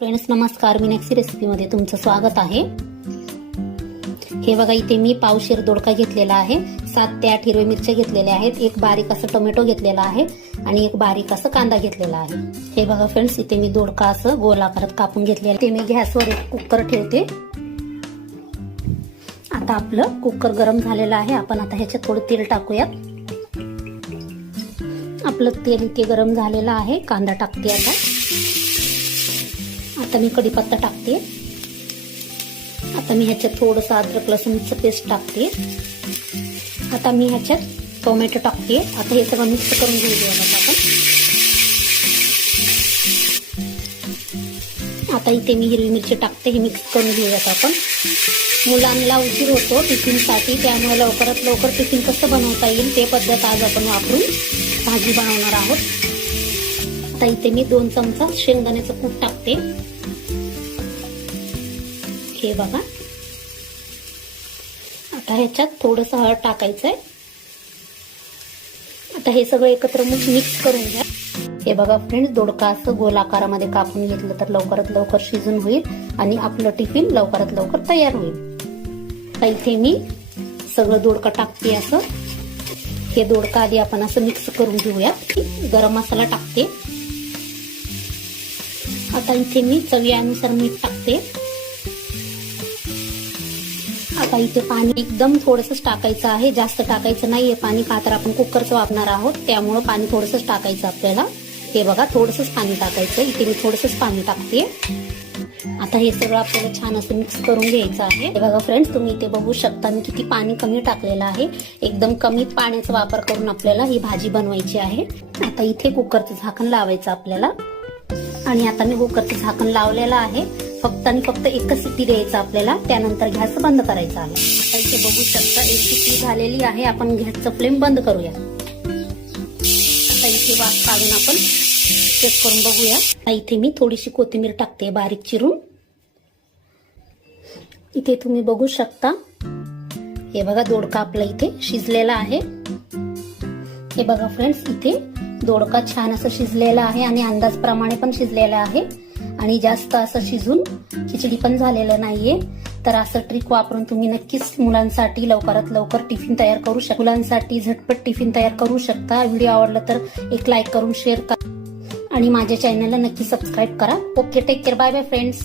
Friends नमस्कार. मी next रेसिपीमध्ये तुमचं स्वागत आहे. हे बघा इथे मी पावशेर दोडका घेतलेला आहे. सात ते आठ हिरव्या मिरच्या घेतलेल्या आहेत. एक बारीक असं टोमॅटो घेतलेला आहे आणि एक बारीक असं कांदा घेतलेला आहे. हे बघा फ्रेंड्स इथे मी दोडका असं गोल आकारात कापून घेतलेला आहे. ते मी गॅसवर एक कुकर ठेवते. आता आपलं कुकर गरम झालेलं आहे. आपण आता ह्याच्यात थोडं तेल टाकूयात. आपलं तेल इथे गरम झालेलं आहे. कांदा टाकते आता. आता मी कढीपत्ता टाकते. आता मी ह्याच्यात थोडंसं अद्रक लसूणचं पेस्ट टाकते. आता मी ह्याच्यात टोमॅटो टाकते. आता हे सगळं मिक्स करून घेऊया आपण. आता इथे मी हिरवी मिरची टाकते. हे मिक्स करून घेऊयात आपण. मुलांना उशीर होतो टिफिनसाठी त्यामुळे लवकरात लवकर टिफिन कसं बनवता येईल ते पद्धत आज आपण वापरून भाजी बनवणार आहोत. आता इथे मी दोन चमचा शेंगदाण्याचं कूट टाकते. हे बघा. आता ह्याच्यात थोडस हळद टाकायचंय. आता हे सगळं एकत्र मिक्स करून घ्या. हे बघा फ्रेंड्स दोडका असं गोल आकारामध्ये कापून घेतलं तर लवकरात लवकर शिजून होईल आणि आपलं टिफिन लवकरात लवकर तयार होईल. आता इथे मी सगळं दोडका टाकते असं. हे दोडका आधी आपण असं मिक्स करून घेऊया गरम मसाला टाकते. आता इथे मी चवीनुसार मीठ टाकते. आता इथे पाणी एकदम थोडंसंच टाकायचं आहे. जास्त टाकायचं नाहीये पाणी. का तर आपण कुकरचं वापरणार आहोत. त्यामुळं पाणी थोडंसंच टाकायचं आपल्याला. हे बघा थोडंसंच पाणी टाकायचं. इथे मी थोडंसंच पाणी टाकते. आता हे सगळं आपल्याला छान असं मिक्स करून घ्यायचं आहे. हे बघा फ्रेंड्स तुम्ही इथे बघू शकता मी किती पाणी कमी टाकलेलं आहे. एकदम कमी पाण्याचा वापर करून आपल्याला ही भाजी बनवायची आहे. आता इथे कुकरचं झाकण लावायचं आपल्याला. आणि आता मी कुकरचं झाकण लावलेलं आहे. फक्त आणि फक्त एकच सिटी द्यायचं आपल्याला त्यानंतर गॅस बंद करायचा आहे. आता इथे बघू शकता एक सिटी झालेली आहे. आपण गॅसचं फ्लेम बंद करूया. आता इथे वाफ काढून आपण चेक करून बघूया. आता इथे मी थोडीशी कोथिंबीर टाकते बारीक चिरून. इथे तुम्ही बघू शकता. हे बघा दोडका आपला इथे शिजलेला आहे. हे बघा फ्रेंड्स इथे दोडका छान असं शिजलेला आहे आणि अंदाजप्रमाणे पण शिजलेला आहे. आणि जास्त असं शिजून खिचडी पण झालेलं नाहीये. तर असं ट्रिक वापरून तुम्ही नक्कीच मुलांसाठी लवकरात लवकर टिफिन तयार करू शकता मुलांसाठी झटपट टिफिन तयार करू शकता. व्हिडिओ आवडला तर एक लाईक करून शेअर करा. आणि माझ्या चॅनलला नक्की सबस्क्राईब करा. Okay take care bye bye friends